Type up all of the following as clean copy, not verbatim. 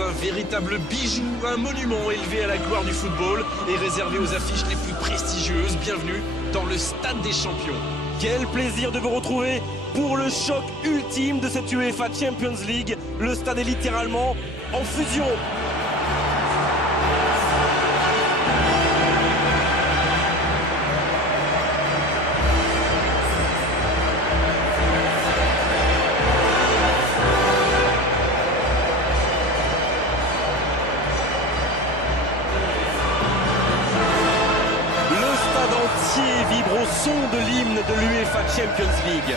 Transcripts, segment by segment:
dans un véritable bijou, un monument élevé à la gloire du football et réservé aux affiches les plus prestigieuses. Bienvenue dans le Stade des Champions. Quel plaisir de vous retrouver pour le choc ultime de cette UEFA Champions League. Le stade est littéralement en fusion. Vibre au son de l'hymne de l'UEFA Champions League.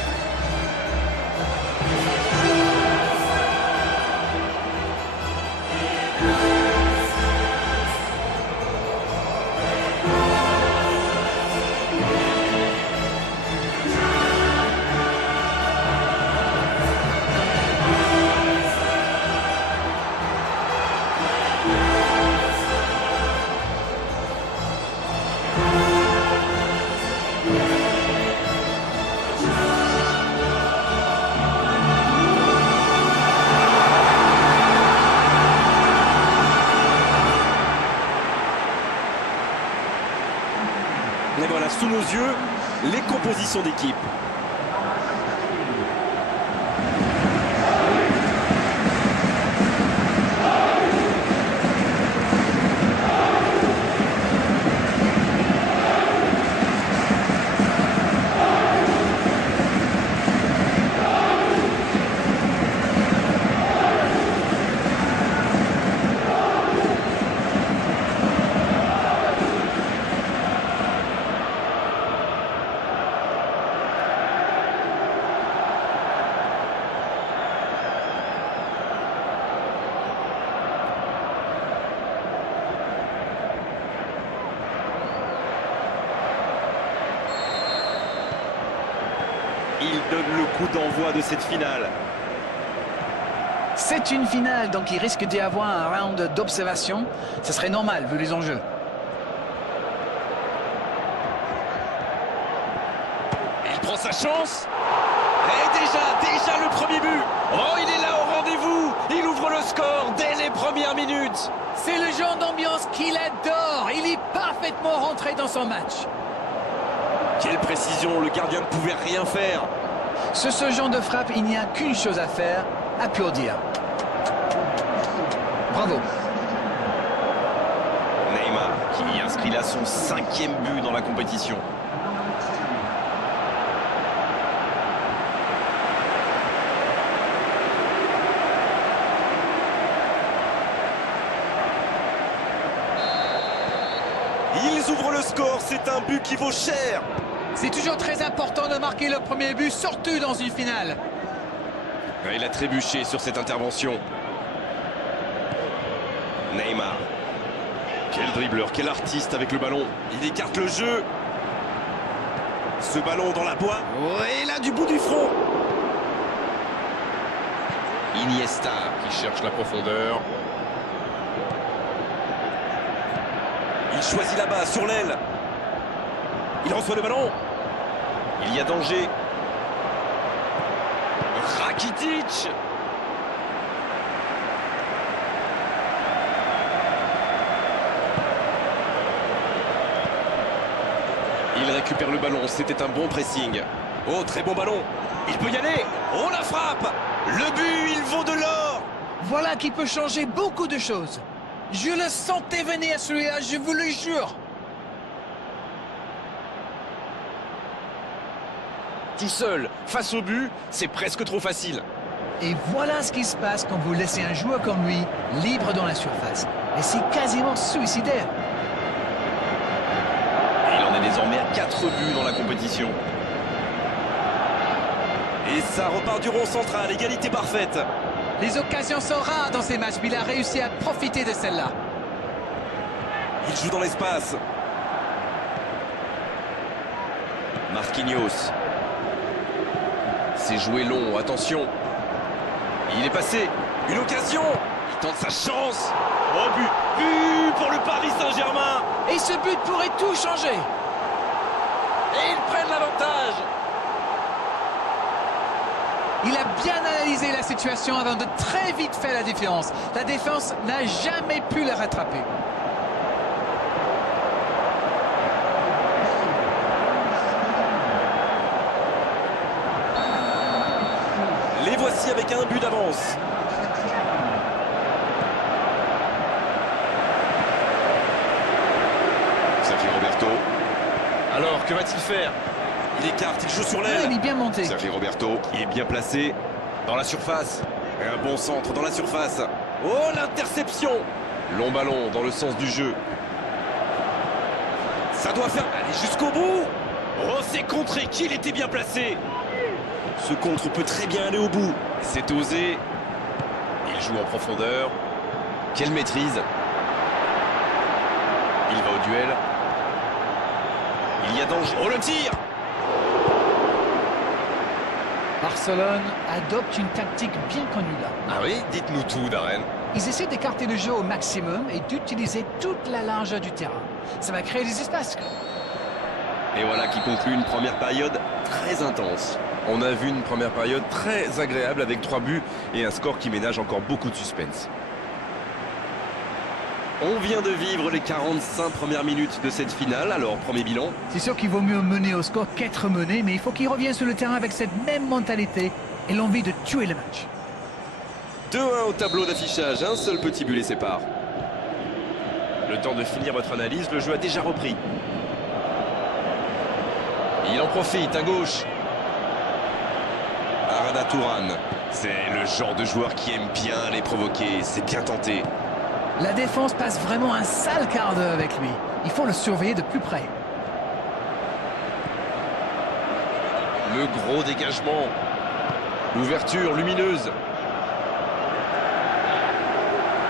Et voilà, sous nos yeux, les compositions d'équipe. Il donne le coup d'envoi de cette finale. C'est une finale, donc il risque d'y avoir un round d'observation. Ce serait normal, vu les enjeux. Il prend sa chance. Et déjà le premier but. Oh, il est là au rendez-vous. Il ouvre le score dès les premières minutes. C'est le genre d'ambiance qu'il adore. Il est parfaitement rentré dans son match. Quelle précision, le gardien ne pouvait rien faire. Sur ce genre de frappe, il n'y a qu'une chose à faire, applaudir. Bravo. Neymar qui inscrit là son 5e but dans la compétition. Ils ouvrent le score, c'est un but qui vaut cher. C'est toujours très important de marquer le premier but, surtout dans une finale. Il a trébuché sur cette intervention. Neymar. Quel dribbleur, quel artiste avec le ballon. Il écarte le jeu. Ce ballon dans la boîte. Et là, du bout du front. Iniesta qui cherche la profondeur. Il choisit là-bas, sur l'aile. Il reçoit le ballon. Il y a danger. Rakitic. Il récupère le ballon, c'était un bon pressing. Oh, très bon ballon. Il peut y aller. Oh, la frappe. Le but, il vaut de l'or. Voilà qui peut changer beaucoup de choses. Je le sentais venir celui-là, je vous le jure. Tout seul, face au but, c'est presque trop facile. Et voilà ce qui se passe quand vous laissez un joueur comme lui libre dans la surface. Et c'est quasiment suicidaire. Il en est désormais à 4 buts dans la compétition. Et ça repart du rond central, égalité parfaite. Les occasions sont rares dans ces matchs, mais il a réussi à profiter de celle-là. Il joue dans l'espace. Marquinhos. C'est joué long, attention. Il est passé. Une occasion. Il tente sa chance. Oh, but pour le Paris Saint-Germain. Et ce but pourrait tout changer. Et ils prennent l'avantage. Il a bien analysé la situation avant de très vite faire la différence. La défense n'a jamais pu le rattraper. Les voici avec un but d'avance. Sergio Roberto. Alors, que va-t-il faire? Il écarte, il joue sur Ah, l'aile. il est bien monté. Sergio Roberto. Il est bien placé dans la surface. Et un bon centre dans la surface. Oh, l'interception! Long ballon dans le sens du jeu. Ça doit faire aller jusqu'au bout. Oh, c'est contré qu'il était bien placé. Ce contre peut très bien aller au bout. C'est osé. Il joue en profondeur. Quelle maîtrise. Il va au duel. Il y a danger. Oh, le tir! Barcelone adopte une tactique bien connue là. Ah oui, dites-nous tout, Darren. Ils essaient d'écarter le jeu au maximum et d'utiliser toute la largeur du terrain. Ça va créer des espaces. Et voilà qui conclut une première période très intense. On a vu une première période très agréable avec 3 buts et un score qui ménage encore beaucoup de suspense. On vient de vivre les 45 premières minutes de cette finale, alors premier bilan. C'est sûr qu'il vaut mieux mener au score qu'être mené, mais il faut qu'il revienne sur le terrain avec cette même mentalité et l'envie de tuer le match. 2-1 au tableau d'affichage, un seul petit but les sépare. Le temps de finir votre analyse, le jeu a déjà repris. Il en profite à gauche. Arada Touran, c'est le genre de joueur qui aime bien les provoquer, c'est bien tenté. La défense passe vraiment un sale quart d'heure avec lui. Il faut le surveiller de plus près. Le gros dégagement. L'ouverture lumineuse.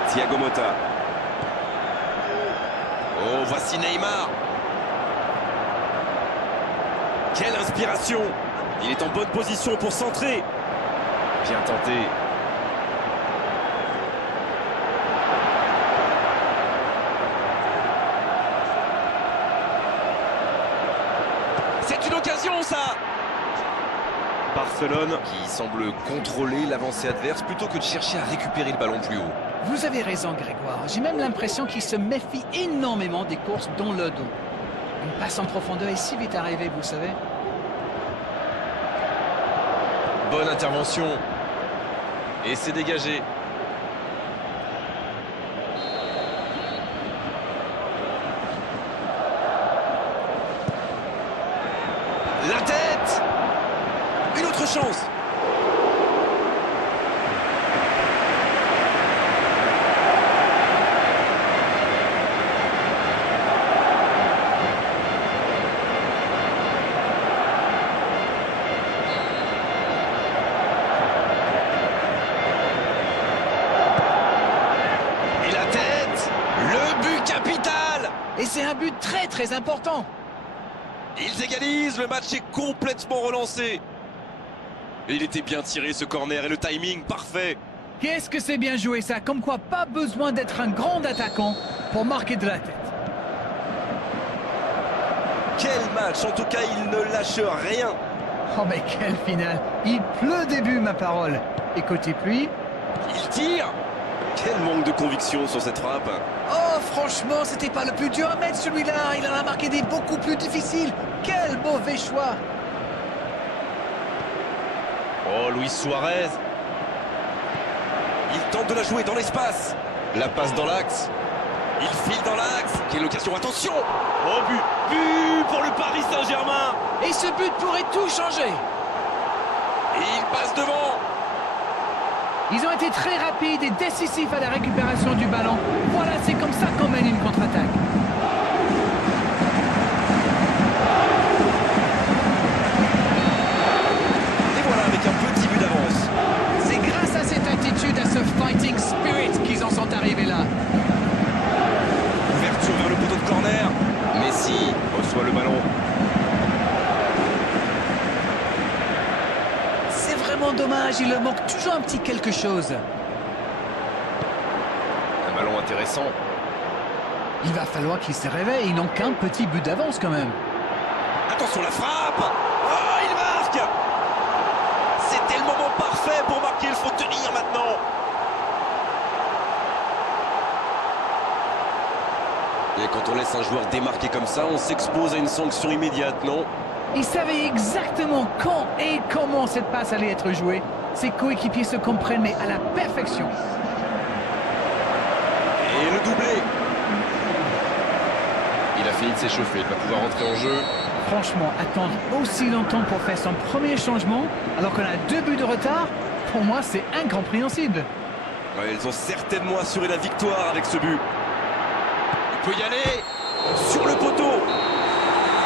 Thiago Motta. Oh, voici Neymar. Quelle inspiration! Il est en bonne position pour centrer. Bien tenté. C'est une occasion, ça! Barcelone qui semble contrôler l'avancée adverse plutôt que de chercher à récupérer le ballon plus haut. Vous avez raison, Grégoire. J'ai même l'impression qu'il se méfie énormément des courses dans le dos. Une passe en profondeur est si vite arrivée, vous savez. Bonne intervention. Et c'est dégagé. La tête! Une autre chance! Et la tête! Le but capital! Et c'est un but très très important. Ils égalisent, le match est complètement relancé. Et il était bien tiré ce corner et le timing parfait. Qu'est-ce que c'est bien joué ça. Comme quoi, pas besoin d'être un grand attaquant pour marquer de la tête. Quel match, en tout cas il ne lâche rien. Oh mais quelle finale. Il pleut des buts, ma parole. Et côté pluie. Il tire. Quel manque de conviction sur cette frappe. Oh franchement, c'était pas le plus dur à mettre celui-là. Il en a marqué des beaucoup plus difficiles. Quel mauvais choix. Oh, Luis Suarez. Il tente de la jouer dans l'espace. La passe dans l'axe. Il file dans l'axe. Quelle occasion, attention. Oh, but. But pour le Paris Saint-Germain. Et ce but pourrait tout changer. Et il passe devant. Ils ont été très rapides et décisifs à la récupération du ballon. Voilà, c'est comme ça qu'on mène une contre-attaque. Et voilà avec un petit but d'avance. C'est grâce à cette attitude, à ce fighting spirit qu'ils en sont arrivés là. Ouverture vers le poteau de corner. Messi reçoit le ballon. C'est vraiment dommage, il leur manque toujours un petit quelque chose. Un ballon intéressant. Il va falloir qu'ils se réveillent, ils n'ont qu'un petit but d'avance quand même. Attention la frappe. Oh, il marque. C'était le moment parfait pour marquer, il faut tenir maintenant. Et quand on laisse un joueur démarquer comme ça, on s'expose à une sanction immédiate, non? Il savait exactement quand et comment cette passe allait être jouée. Ses coéquipiers se comprennent, mais à la perfection. Et le doublé. Il a fini de s'échauffer, il va pouvoir rentrer en jeu. Franchement, attendre aussi longtemps pour faire son premier changement, alors qu'on a 2 buts de retard, pour moi, c'est incompréhensible. Ouais, ils ont certainement assuré la victoire avec ce but. Il peut y aller. Sur le poteau.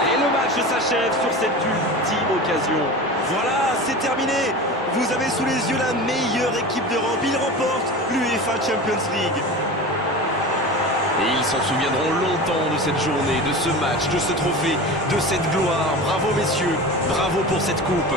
Et le match s'achève sur cette ultime occasion. Voilà, c'est terminé. Vous avez sous les yeux la meilleure équipe d'Europe. Ils remportent l'UEFA Champions League. Et ils s'en souviendront longtemps de cette journée, de ce match, de ce trophée, de cette gloire. Bravo messieurs, bravo pour cette coupe.